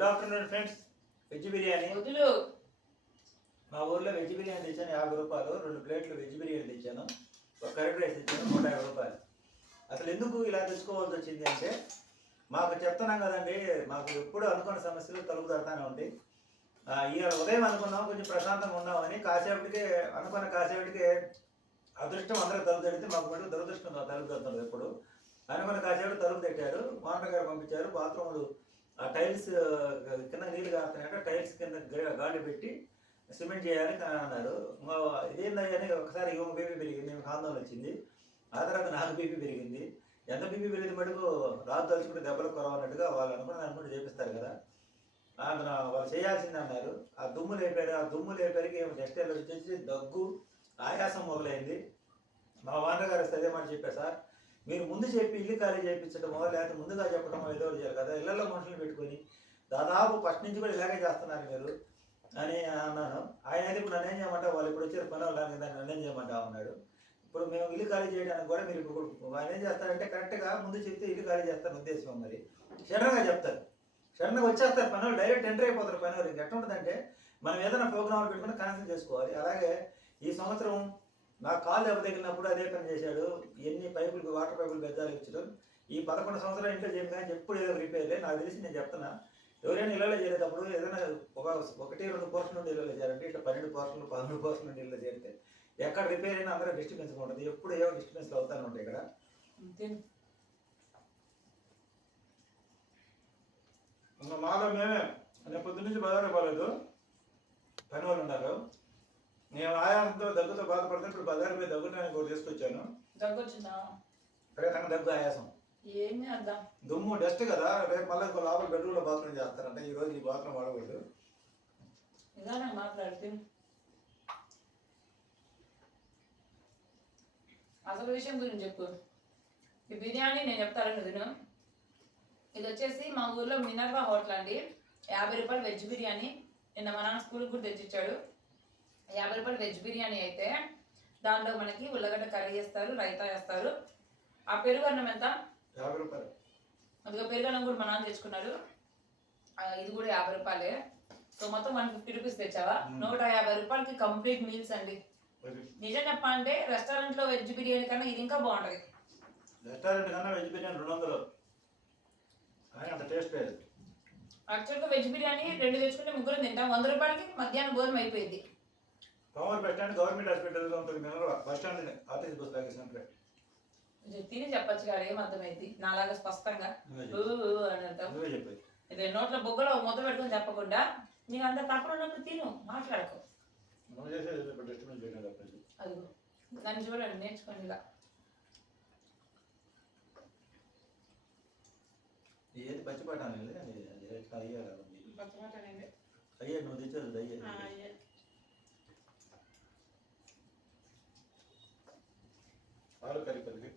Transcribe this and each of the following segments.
Good afternoon friends veg biryani వదులు. మా ఊర్లో వెజ్ బిర్యానీ తెచ్చాను యాభై రూపాయలు. రెండు ప్లేట్లు వెజ్ బిర్యానీ తెచ్చాను. ఒక కర్రీ రైస్ తెచ్చాను నూట యాభై రూపాయలు. అసలు ఎందుకు ఇలా తెచ్చుకోవాల్సి వచ్చింది అంటే మాకు చెప్తున్నాం కదండి మాకు ఎప్పుడు అనుకున్న సమస్యలు తలుపు తడతానే ఉంది ఇవాళ ఉదయం అనుకున్నాం కొంచెం ప్రశాంతంగా ఉన్నామని కాసేపటికే అనుకున్న కాసేపటికే అదృష్టం అందరూ తలుపు తడితే మాకు మటుకు దురదృష్టం తలుపు తడుతుంది ఎప్పుడు. అనుకున్న కాసేపటి తలుపు తట్టారు మోహన్ గారు పంపించారు బాత్రూములు ఆ టైల్స్ కింద నీళ్ళు కాస్తున్నాయంటే టైల్స్ కింద గాలి పెట్టి సిమెంట్ చేయాలి అన్నారు. ఇదేందని ఒకసారి ఇవ్వ బీపీ పెరిగింది. మీకు ఆందోళన వచ్చింది. ఆ తర్వాత నాకు బీపీ పెరిగింది. ఎంత బీపీ పెరిగింది మటుకు? రాదు తలుచుకుంటే దెబ్బలు కొరవన్నట్టుగా వాళ్ళు వాళ్ళు అనుకున్న అనుకుంటే చేపిస్తారు కదా. వాళ్ళు చేయాల్సింది అన్నారు. ఆ దుమ్ము లేపారు. ఆ దుమ్ము లేపరికి ఏమో నెక్స్ట్ వచ్చేసి దగ్గు ఆయాసం మొదలైంది. మా వానగారు గారు వస్తే మాట చెప్పారు సార్. మీరు ముందు చెప్పి ఇల్లు ఖాళీ చేయించడమో లేకపోతే ముందుగా చెప్పడమో ఏదో ఒకటి చేయాలి కదా. ఇళ్ళలో మనుషులు పెట్టుకొని దాదాపు ఫస్ట్ నుంచి కూడా ఇలాగే చేస్తున్నారు మీరు అని అన్నాను. ఆయన అయితే ఇప్పుడు నన్నేం ఏం చేయమంటావు వాళ్ళు ఇప్పుడు వచ్చారు పని వాళ్ళు దాన్ని నన్ను చేయమంటా చేయమంటావు అన్నాడు. ఇప్పుడు మేము ఇల్లు ఖాళీ చేయడానికి కూడా మీరు ఇప్పుడు ఆయన ఏం చేస్తారంటే కరెక్ట్గా ముందు చెప్తే ఇల్లు ఖాళీ చేస్తారు ఉద్దేశం మరి. సడన్గా చెప్తారు. సడన్గా వచ్చేస్తారు పని వాళ్ళు డైరెక్ట్ ఎంటర్ అయిపోతారు పని వాళ్ళు ఎట్లా ఉంటుందంటే మనం ఏదైనా ప్రోగ్రామ్ పెట్టుకుని క్యాన్సిల్ చేసుకోవాలి. అలాగే ఈ సంవత్సరం నా కాలు దెబ్బ తగిలినప్పుడు అదే పని చేశాడు. ఎన్ని పైపులు వాటర్ పైపులు బెద్దాలు ఇచ్చడం. ఈ పదకొండు సంవత్సరాలు ఇంట్లో చేయను కానీ ఎప్పుడు ఏదో రిపేర్లే నాకు తెలిసి నేను చెప్తున్నా. ఎవరైనా ఇళ్ళలో చేరేటప్పుడు ఏదైనా ఒక ఒకటి రెండు పోర్షన్ నుండి ఇళ్ళలో చేరంటే ఇట్లా పన్నెండు పోర్షన్లు పదమూడు పోర్షన్ నుండి ఇళ్ళలో చేరితే ఎక్కడ రిపేర్ అయినా అందరూ డిస్టర్బెన్స్ ఉంటుంది. ఎప్పుడు ఏవో డిస్టర్బెన్స్ అవుతానే ఉంటాయి ఇక్కడ. మాలో మేమే. నేను పొద్దు నుంచి బజారు పోలేదు. పని వాళ్ళు ఉన్నారు. నేను ఆయాసంతో దగ్గుతో బాధపడితే ఇప్పుడు బజారు పోయి దగ్గుటానికి ఒకటి తీసుకొచ్చాను. దగ్గొచ్చిందా? విపరీతంగా దగ్గు ఆయాసం. ఏం చేద్దాం దుమ్ము డస్ట్ కదా రేపు మళ్ళీ లోపల బెడ్రూమ్లో బాత్రూమ్ చేస్తారంటే ఈ రోజు ఈ బాత్రూమ్ వాడకూడదు. నిదానే మాట్లాడు తిను అసలు విషయం గురించి చెప్పు. ఈ బిర్యానీ నేను చెప్తాను తిను ఇది వచ్చేసి మా ఊర్లో మినర్వా హోటల్ అండి. యాభై రూపాయలు వెజ్ బిర్యానీ. నిన్న మా నాన్న స్కూల్కి కూడా తెచ్చిచ్చాడు. యాభై రూపాయలు వెజ్ బిర్యానీ అయితే దాంట్లో మనకి ఉల్లగడ్డ కర్రీ చేస్తారు రైతా వేస్తారు. ఆ పెరుగు అన్నం ఎంత? యాభై రూపాయలు. అదిగో పెరుగన్నం కూడా మా నాన్న తెచ్చుకున్నారు ఇది కూడా యాభై రూపాయలే. సో మొత్తం వన్ ఫిఫ్టీ రూపీస్ తెచ్చావా. నూట యాభై రూపాయలకి కంప్లీట్ మీల్స్ అండి. నిజం చెప్పాలంటే రెస్టారెంట్లో వెజ్ బిర్యానీ కన్నా ఇది ఇంకా బాగుంటది. రెస్టారెంట్ కన్నా వెజ్ బిర్యానీ రెండు వందలు. కానీ అంత టేస్ట్ లేదు. యాక్చువల్గా వెజ్ బిర్యానీ రెండు తెచ్చుకుంటే ముగ్గురు తింటాం. వంద రూపాయలకి మధ్యాహ్నం భోజనం అయిపోయింది. Pavan bus stand government hospital ఉంటుంది mineral bus stand RTC bus లాగేసినట్లే ఇది తిని చెప్పొచ్చు కదా ఏం అర్థమైంది నాలాగా స్పష్టంగా ఊ, అని అంటావు నువ్వే చెప్పేది ఇది నోట్లో బొగ్గలో ముద్ద పెట్టుకొని చెప్పకుండా నీకు అంత తక్కువ ఉన్నప్పుడు తిను మాట్లాడుకో నువ్వు చేసేది ఇప్పుడు డిస్టర్బెన్స్ చేయడం తప్పదు అదిగో నన్ను చూడండి నేర్చుకోండి ఇలా ఏది పచ్చిపాట అనేది అది అయ్యా అయ్యే నువ్వు తెచ్చేది అయ్యే ఆలు కర్రీ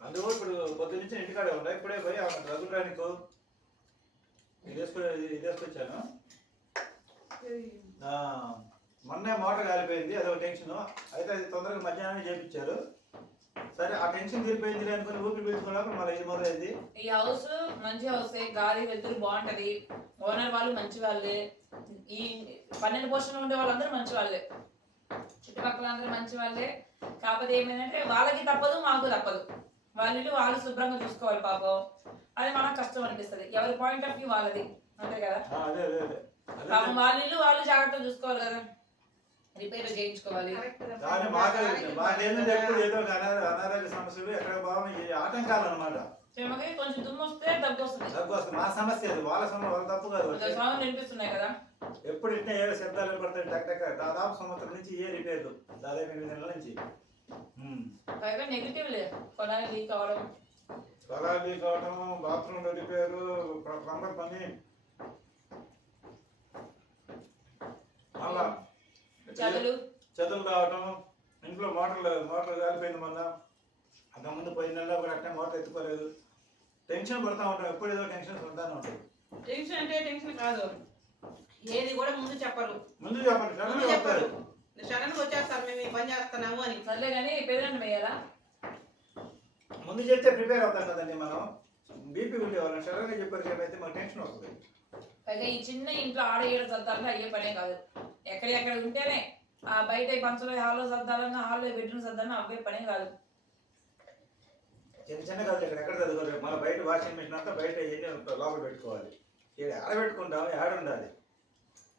అందులో ఇప్పుడు పొద్దు నుంచి ఇంటికాడే ఉన్నా ఇప్పుడే పోయి అక్కడ రఘురానికి ఇది వేసుకొని ఇది వేసుకొచ్చాను ఆ, మొన్నే మోటార్ కాలిపోయింది. అదొక టెన్షన్. అయితే అది తొందరగా మధ్యాహ్నం చేయించారు సరే ఆ టెన్షన్ తీరిపోయింది అనుకుని ఊపిరి పీల్చుకున్నప్పుడు మళ్ళీ ఇది మొదలైంది. ఈ హౌస్ మంచి హౌస్ గాలి వెలుతురు బాగుంటది. ఓనర్ వాళ్ళు మంచి వాళ్ళే ఈ పన్నెండు పోర్షన్లు ఉండే వాళ్ళందరూ మంచి వాళ్ళే చుట్టుపక్కల అందరూ మంచి వాళ్ళే కాకపోతే ఏమైందంటే వాళ్ళకి తప్పదు మాకు తప్పదు. వాళ్ళ వాళ్ళు శుభ్రంగా చూసుకోవాలి పాపం. అది మనకు కష్టం అనిపిస్తుంది. ఎవరి పాయింట్ ఆఫ్ వ్యూ వాళ్ళది. అంతే కదా? ఆ, అదే అదే అదే. అదే పాపం వాళ్ళ వాళ్ళు జాగ్రత్తగా చూసుకోవాలి కదా. రిపేర్ చేయించుకోవాలి. అనారోగ్య సమస్యలు ఎక్కడ ఆటంకాలు అనమాట కొంచెం దుమ్ము వస్తే దగ్గు వస్తుంది. దగ్గు వస్తుంది. మా సమస్య అది. వాళ్ళ సమస్య వాళ్ళ తప్పు కాదు కొంచెం సౌండ్ వినిపిస్తున్నాయి కదా. ఎప్పుడు ఇట్లా ఏ శబ్దాలు పడతాయి టక్ టక్ దాదాపు సంవత్సరం నుంచి ఏ రిపేర్లు దాదాపు ఎనిమిది నెలల నుంచి. పైగా నెగిటివ్ లేదు కొనాలి లీక్ అవ్వడం. స్థలాలు లీక్ అవడం బాత్రూమ్ రిపేరు ప్లంబర్ పని. మళ్ళా చదువులు. చదువులు రావటం. ఇంట్లో మోటార్లు మోటార్ కాలిపోయింది మొన్న. అంత ముందు పోయిన నెలలో కూడా అట్నే మోటార్ ఎత్తుకోలేదు. టెన్షన్ పడతా ఉంటాం ఎప్పుడు ఏదో టెన్షన్స్ ఉంటానే ఉంటాయి టెన్షన్ అంటే టెన్షన్ కాదు. ఏది కూడా ముందు చెప్పరు. ముందు చెప్పండి ముందు చెప్పరు. గా వచ్చేస్తారు మేము ఈ పని చేస్తున్నాము అని. సర్లే కానీ పెదనండి వేయాలా? ముందు చెప్తే ప్రిపేర్ అవుతాం కదండి మనం. బీపీ ఉండే వాళ్ళని సడన్గా చెప్పారు ఏమైతే మాకు టెన్షన్ వస్తుంది. పైగా ఈ చిన్న ఇంట్లో ఆడ ఏడు సర్దాలంటే అయ్యే పనే కాదు. ఎక్కడెక్కడ ఉంటేనే ఆ బయట పంచలో హాల్లో సర్దాలన్నా హాల్లో బెడ్రూమ్ సర్దాలన్నా అవే పనే కాదు. చిన్న చిన్న కథలు ఇక్కడ ఎక్కడ చదువుకోలేదు. మన బయట వాషింగ్ మిషన్ అంతా బయట ఎన్ని లోపల పెట్టుకోవాలి. ఇక్కడ ఆడ పెట్టుకుంటాం ఆడ ఉండాలి.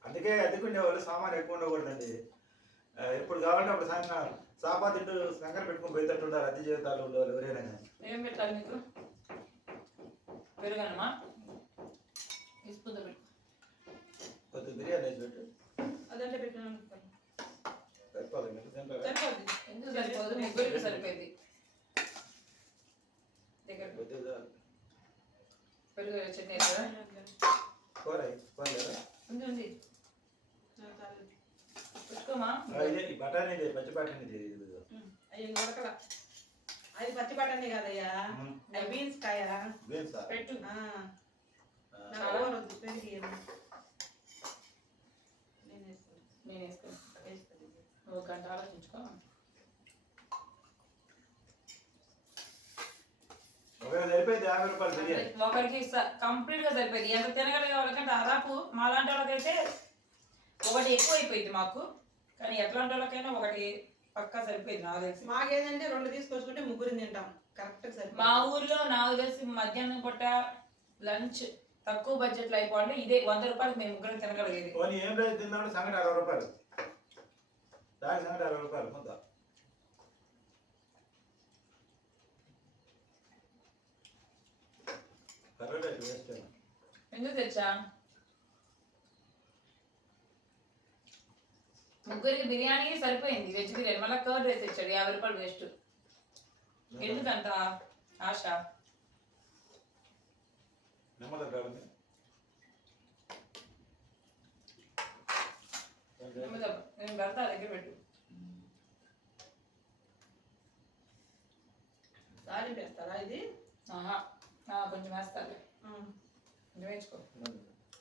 అందుకే అద్దెకుండే వాళ్ళు సామాన్ ఎక్కువ ఉండకూడదండి. ఎప్పుడు కావాలంటే అప్పుడు సాయంత్రం సాపా తింటూ సంకర పెట్టుకుని పోయేటట్టు ఉండాలి. అద్దె జీవితాలు ఉండేవాళ్ళు ఎవరైనా కానీ. ఏం పెట్టాలి మీకు పెరుగనమా తీసుకుందా పెట్టు కొద్దిగా బిర్యానీ వేసి పెట్టు అదంటే పెట్టినాను సరిపోదు మీకు తింటారా? సరిపోద్ది ఎందుకు సరిపోదు ముగ్గురికి సరిపోయింది దగ్గర కొద్దిగా చాలు. పెరుగు చట్నీ వేస్తారా కూర కూర లేదా ఉంది ఉంది చాలు పెట్టుకోమా ఆ, ఇదే ఈ బఠానీ ఇది, పచ్చి బఠానీ ఇది, ఇది, ఇది. అయ్యి ఉడకల. అది పచ్చి బఠానీ కాదయ్యా. అవి బీన్స్ కాయ? పెట్టు. వద్దు పెరిగి. నేను. నేను. ఒక గంట ఆలోచించుకో. ఒకరికి ఇస్తా కంప్లీట్గా సరిపోయింది. ఎంత తినగలిగే వాళ్ళకంటే దాదాపు మాలాంటి వాళ్ళకైతే ఒకటి ఎక్కువ అయిపోయింది మాకు. కానీ ఎట్లాంటి వాళ్ళకైనా ఒకటి పక్కా సరిపోయింది నాకు తెలిసి. మాకేంటంటే రెండు తీసుకొచ్చుకుంటే ముగ్గురు తింటాం. కరెక్ట్ సరిపోతుంది. మా ఊర్లో నాకు తెలిసి మధ్యాహ్నం పూట లంచ్ తక్కువ బడ్జెట్లో అయిపోవాలి ఇదే వంద రూపాయలు మేము ముగ్గురం తినగలిగేది. పోనీ ఏం రేటు తిందామంటే సంగటి అరవై రూపాయలు. దాని సంగటి అరవై రూపాయలు కొంత వేస్ట్ ఎందుకు తెచ్చా? ముగ్గురికి బిర్యానీ సరిపోయింది. వెజ్ బిర్యానీ. మళ్ళీ కర్డ్ రైస్ తెచ్చాడు. యాభై రూపాయలు వేస్ట్. ఎందుకంత ఆశ. నేను పెడతా దగ్గర పెట్టు. తాలింపు వేస్తారా ఇది? ఆహా ఆ, కొంచెం వేస్తాను ఆ. కొంచెం వేసుకో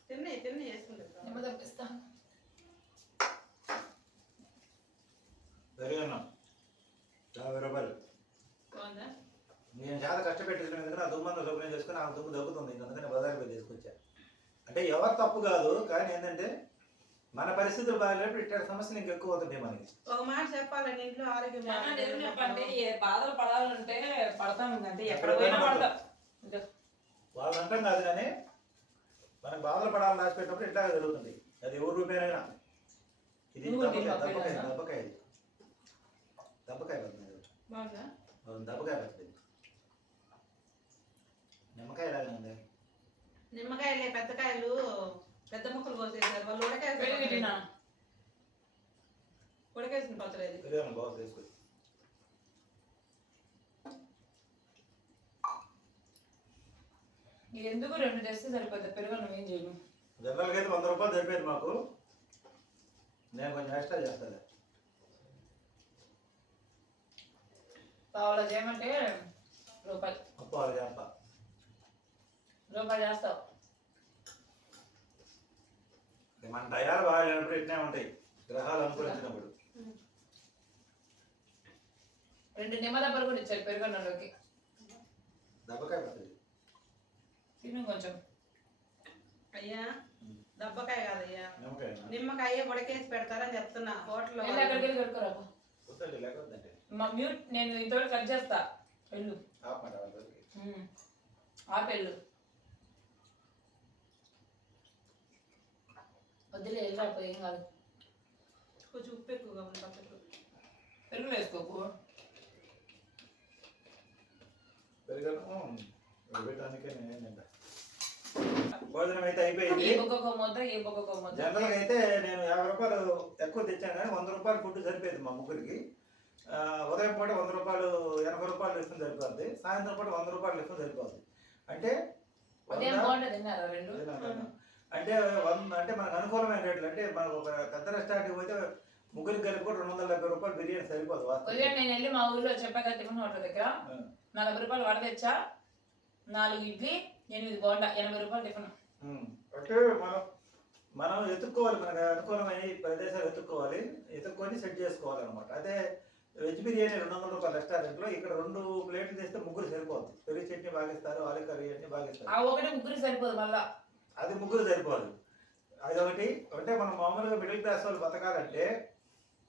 తిన్నాయి తిన్నాయి వేసుకుంటా. నెమ్మది తప్పిస్తా సరేనా యాభై రూపాయలు బాగుందా నేను చాలా కష్టపెట్టిన ఎందుకంటే ఆ దుమ్మంతా ఆ దుమ్ము దగ్గుతుంది ఇంక అందుకని బజార్కి పోయి తీసుకొచ్చా అంటే ఎవరు తప్పు కాదు కానీ ఏంటంటే మన పరిస్థితులు బాగాలేనప్పుడు ఇట్లాంటి సమస్యలు ఇంకా ఎక్కువ అవుతుంటాయి మనకి. ఒక మాట చెప్పాలండి ఇంట్లో ఆరోగ్యం. చెప్పండి బాధలు పడాలంటే పడతాం అంతే. ఎక్కడ పోయినా పడతాం. వాళ్ళు అంటాం కాదు కానీ మనకు బాధలు పడాలని రాసిపెట్టినప్పుడు ఇట్లా జరుగుతుంది. అది ఎవరు రూపాయనైనా ఇది దెబ్బకాయ దెబ్బకాయ దెబ్బకాయ పడుతుంది దెబ్బకాయ పడుతుంది నిమ్మకాయ ఎలాగ ఉంది? నిమ్మకాయలే పెద్ద కాయలు పెద్ద ముక్కలు కోసేసారు వాళ్ళు ఉడకేసి ఉడకేసిన పచ్చడి ఇది బిర్యానీ బాగా తీసుకొచ్చి ఇది ఎందుకు రెండు తెస్తే సరిపోతుంది పెరుగు నువ్వేం చేయను? జనరల్గా అయితే వంద రూపాయలు సరిపోయేది మాకు. నేను కొంచెం ఎక్స్ట్రా చేస్తాను పావులో చేయమంటే రూపాయలు ఆరు చేస్తా రూపాయలు చేస్తావు మన టయాలు బాగాలేనప్పుడు ఇట్నే ఉంటాయి. గ్రహాలు అనుకూలించినప్పుడు. రెండు నిమ్మ దెబ్బలు కూడా ఇచ్చారు పెరుగన్నంలోకి. దెబ్బకాయ పడుతుంది తిను కొంచెం. అయ్యా దబ్బకాయ కాదయ్యా. నిమ్మకాయ నిమ్మకాయ ఉడకేసి పెడతారని చెప్తున్నా. హోటల్లో అక్కడికి వెళ్ళి కడుకోరాబు మా మ్యూట్ నేను ఇంతవరకు కట్ చేస్తా. వెళ్ళు. ఆపెళ్ళు. వద్దులే వెళ్ళిరాపో ఏం కాదు. కొంచెం ఉప్పు ఎక్కువగా ఉంది పచ్చడిలో పెరుగులు వేసుకోకు పెరిగాను భోజనం అయితే అయిపోయింది. ఏ బొగ్గకో ముద్ద ఏ బొగ్గకో ముద్ద జనరల్గా అయితే నేను యాభై రూపాయలు ఎక్కువ తెచ్చాను కానీ వంద రూపాయలు ఫుడ్ సరిపోయింది మా ముగ్గురికి. ఆ, ఉదయం పూట వంద రూపాయలు ఎనభై రూపాయలు ఇస్తుంది సరిపోద్ది. సాయంత్రం పూట వంద రూపాయలు ఇస్తుంది సరిపోద్ది. అంటే ఉదయం వంద- బాగుంటుంది తిన్నారా రెండు? అంటే మనకు అనుకూలమైన రేట్లు అంటే మనకు ఒక పెద్ద రెస్టారెంట్కి పోతే ముగ్గురికి కలిపి కూడా రెండు వందల డెబ్బై రూపాయలు బిర్యానీ సరిపోదు. ఉదయం నేను వెళ్ళి మా ఊర్లో చెప్పాక టిఫిన్ హోటల్ దగ్గర. నలభై రూపాయలు వడ తెచ్చా నాలుగు ఇడ్లీ ఎనిమిది బోండా ఎనభై రూపాయలు టిఫిన్. అంటే మనం మనం ఎత్తుక్కోవాలి మనకు అనుకూలమైన ప్రదేశాలు ఎత్తుక్కోవాలి ఎత్తుక్కొని సెట్ చేసుకోవాలి అనమాట అదే వెజ్ బిర్యానీ రెండు వందల రూపాయల రెస్టారెంట్లో ఇక్కడ రెండు ప్లేట్లు తెస్తే ముగ్గురు సరిపోదు పెరుగు చట్నీ బాగిస్తారు ఆలు కర్రీ అన్ని బాగిస్తారు ఆ ఒకటి ముగ్గురు సరిపోదు మళ్ళా అది ముగ్గురు సరిపోదు. అది ఒకటి అంటే మనం మామూలుగా మిడిల్ క్లాస్ వాళ్ళు బతకాలంటే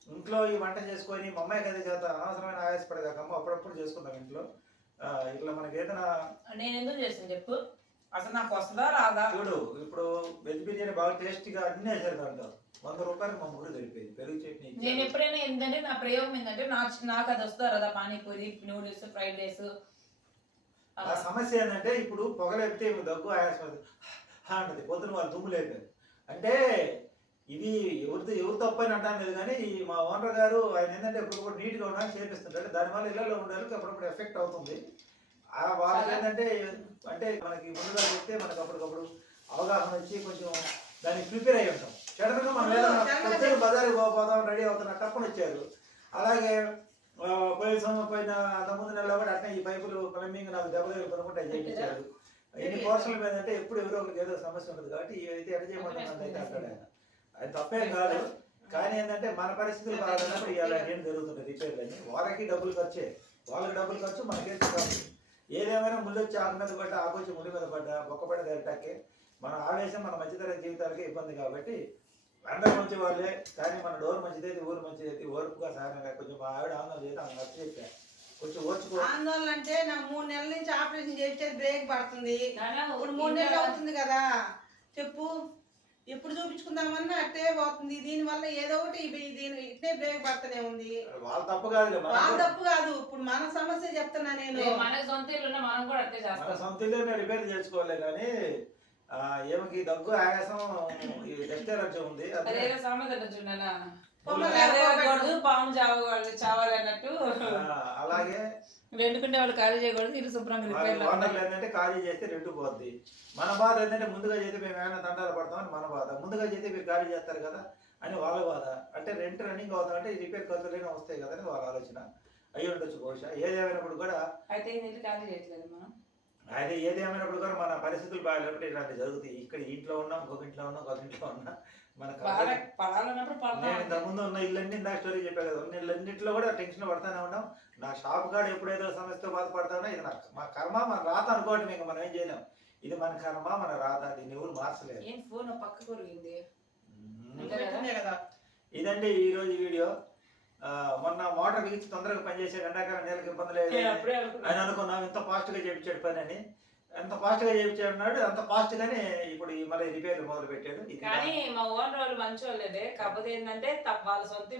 ఇంట్లో ఈ వంట చేసుకొని మా అమ్మాయి కదా చేత అనవసరమైన ఆయాసపడేదాకమ్మ అప్పుడప్పుడు చేసుకుందాం ఇంట్లో. ఇట్లా మనకి ఏదైనా నేను ఎందుకు చేసాను చెప్పు? అసలు నాకు వస్తుందా రాదా? చూడు ఇప్పుడు వెజ్ బిర్యానీ బాగా టేస్టీగా అన్నీ వేసారు దాంట్లో. వంద రూపాయలు మా ముగ్గురు సరిపోయింది. పెరుగు చట్నీ నేను. ఎప్పుడైనా ఏంటంటే నా ప్రయోగం ఏంటంటే నా నాకు అది వస్తుంది కదా పానీపూరి నూడిల్స్ ఫ్రైడ్ రైస్ ఆ సమస్య ఏంటంటే ఇప్పుడు పొగలేపితే ఈమె దగ్గు ఆయాసం అంటది పొద్దున వాళ్ళు దుమ్ము లేపారు అంటే ఇది ఎవరిది ఎవరు తప్పని అంటాను లేదు కానీ మా ఓనర్ గారు ఆయన ఏంటంటే ఎప్పుడు కూడా నీట్గా ఉండాలని చేపిస్తుంటాడు దానివల్ల ఇళ్ళలో ఉండాలి అప్పుడప్పుడు ఎఫెక్ట్ అవుతుంది. ఆ వాళ్ళకి. ఏంటంటే అంటే మనకి ముందుగా చెప్తే మనకు అప్పటికప్పుడు అవగాహన వచ్చి కొంచెం దానికి ప్రిపేర్ అయ్యి ఉంటాం. సడన్గా మనం ఏదైనా పో- పోదాం రెడీ అవుతున్న తప్పని వచ్చారు. అలాగే పోయిన సంవత్సరం పోయిన అంత ముందు నెలలో కూడా అట్నే ఈ పైపులు ప్లంబింగ్ నాకు దెబ్బలు కొనుక్కుంటే చేయించారు. ఎన్ని పోర్షన్ల మీద అంటే ఎప్పుడు ఎవరో ఒకరికి ఏదో సమస్య ఉంటుంది కాబట్టి అయితే ఎడ చేయమంటున్నాను అయితే అక్కడ. అది తప్పేం కాదు. కానీ ఏంటంటే మన పరిస్థితులు బాగాలేనప్పుడు ఇలా ఏం జరుగుతుంది రిపేర్లు అని వాళ్ళకి డబ్బులు ఖర్చే. వాళ్ళకి డబ్బులు ఖర్చు మనకే ఖర్చు. ఏదేమైనా ముళ్ళు వచ్చి ఆకు మీద పడ్డా ఆకు వచ్చి ముడి మీద పడ్డా బొక్కపడ్డ దగ్గరకే మన ఆవేశం మన మధ్యతరగతి జీవితాలకే ఇబ్బంది కాబట్టి అందరూ మంచి వాళ్ళే. కానీ మన డోర్ మంచిదైతే ఊరు మంచిదైతే ఓర్పుగా సాగంగా కొంచెం మా ఆవిడ ఆందోళన చేస్తే ఆమె నచ్చ చెప్పా కొంచెం ఓర్చుకో ఆందోళన అంటే నా మూడు నెలల నుంచి ఆపరేషన్ చేస్తే బ్రేక్ పడుతుంది. ఇప్పుడు మూడు నెలలు అవుతుంది కదా. చెప్పు. ఎప్పుడు చూపించుకుందామన్నా అట్టే పోతుంది. దీని వల్ల ఏదో ఒకటి దీని ఇట్టే బ్రేక్ పడుతూనే ఉంది. వాళ్ళ తప్పు మన వాళ్ళ తప్పు కాదు. ఇప్పుడు మన సమస్య చెప్తున్నా నేను. ఏ, మనకి సొంత ఇల్లు మనం కూడా అట్టే మన చేస్తాం సొంత ఇల్లు రిపేర్ చేసుకోలే కానీ ఆ, ఈమెకి దగ్గు ఆయాసం ఎలర్జీ ఉంది. పాము చావకూడదు చావాలి అన్నట్టు. ఆ, అలాగే. రెండుకుంటే వాళ్ళు ఖాళీ చేయకూడదు ఇల్లు శుభ్రంగా రిపేర్ ఓనర్లు ఏంటంటే ఖాళీ చేస్తే రెండు పోద్ది. మన బాధ ఏంటంటే ముందుగా చేస్తే మేము ఏమైనా తండాలు పడతామని మన బాధ. ముందుగా చేస్తే మీరు ఖాళీ చేస్తారు కదా అని వాళ్ళ బాధ. అంటే రెంట్ రన్నింగ్ అవుతుందంటే ఈ రిపేర్ ఖర్చులైనా వస్తాయి కదా అని వాళ్ళ ఆలోచన. అయ్యి ఉండొచ్చు బహుశా. ఏదేమైనప్పుడు కూడా అయితే ఖాళీ చేయట్లేదు మనం. అదే ఏదేమైనప్పుడు కూడా మన పరిస్థితులు బాగాలేనప్పుడు ఇలాంటివి జరుగుతాయి. ఇక్కడ ఇంట్లో ఉన్నాం ఇంకొక ఇంట్లో ఉన్నాం ఇంకొక ఇంట్లో ఉన్నాం మన నేను ముందు ఉన్న ఇల్లన్నీ నా స్టోరీ చెప్పా కదా ఉన్న ఇల్లన్నింటిలో కూడా టెన్షన్ పడతానే ఉన్నాం. నా షాప్ కాడ ఎప్పుడేదో సమస్యతో బాధపడతానో ఇది నా మా కర్మ మన రాత అనుకోవటం ఇంకా మనం ఏం చేయలేం. ఇది మన కర్మ మన రాత దీన్ని ఎవరు మార్చలేరు. ఏం ఫోన్ పక్క కొరిగింది నువ్వు పెట్టిందే కదా. ఇదండి ఈ రోజు వీడియో. మొన్న మోటార్ బిగించి తొందరగా పనిచేసే ఎండాకాలం నీళ్ళకి ఇబ్బంది లేదు. అని అనుకున్నాం. ఇంత ఫాస్ట్గా చేయించాడు పని అని ఎంత ఫాస్ట్గా చేయించాడు అన్నాడు అంత ఫాస్ట్ గానే ఇప్పుడు ఈ మళ్ళీ రిపేర్లు మొదలు పెట్టాడు కానీ మా ఓనర్ వాళ్ళు మంచి వాళ్ళే కాకపోతే ఏంటంటే వాళ్ళ సొంత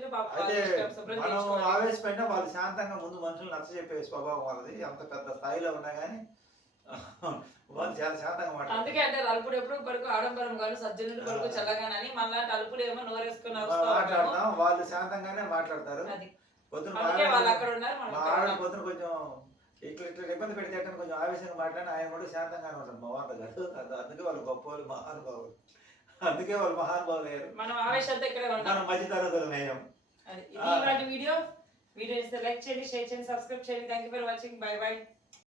మనం. ఆవేశపడినా వాళ్ళు శాంతంగా ముందు మనుషులు నచ్చ చెప్పే స్వభావం వాళ్ళది. అంత పెద్ద స్థాయిలో ఉన్నా కానీ వాళ్ళు చాలా శాంతంగా అందుకే మాట్లాడతారు అంటే అలుపుడు ఎప్పుడు కొడుకు ఆడంబరం గారు సజ్జనుడు కొడుకు చల్లగానని మళ్ళా అలుపుడు ఏమో నోరేసుకుని మనం అరుస్తూ ఉంటాము. మాట్లాడతాం వాళ్ళు శాంతంగానే మాట్లాడతారు. పొద్దున మా అందుకే ఆవిడ-. పొద్దున కొంచెం ఇట్లా ఇట్లా ఇబ్బంది పెడితే కొంచెం ఆవేశంగా మాట్లాడిన ఆయన కూడా శాంతంగానే ఉంటారు. మా వాళ్ళ గారు అందు- అందుకే వాళ్ళు గొప్ప వాళ్ళు మహానుభావులు. అందుకే వాళ్ళు మహానుభావులు అయ్యారు. మనం ఆవేశంతో ఇక్కడే ఉన్నాం. మనం మధ్య తరగతులు ఇది ఇవాళ వీడియో. వీడియో ఇస్తే లైక్ చేయండి షేర్ చేయండి సబ్స్క్రైబ్ చేయండి. Thank you for watching bye bye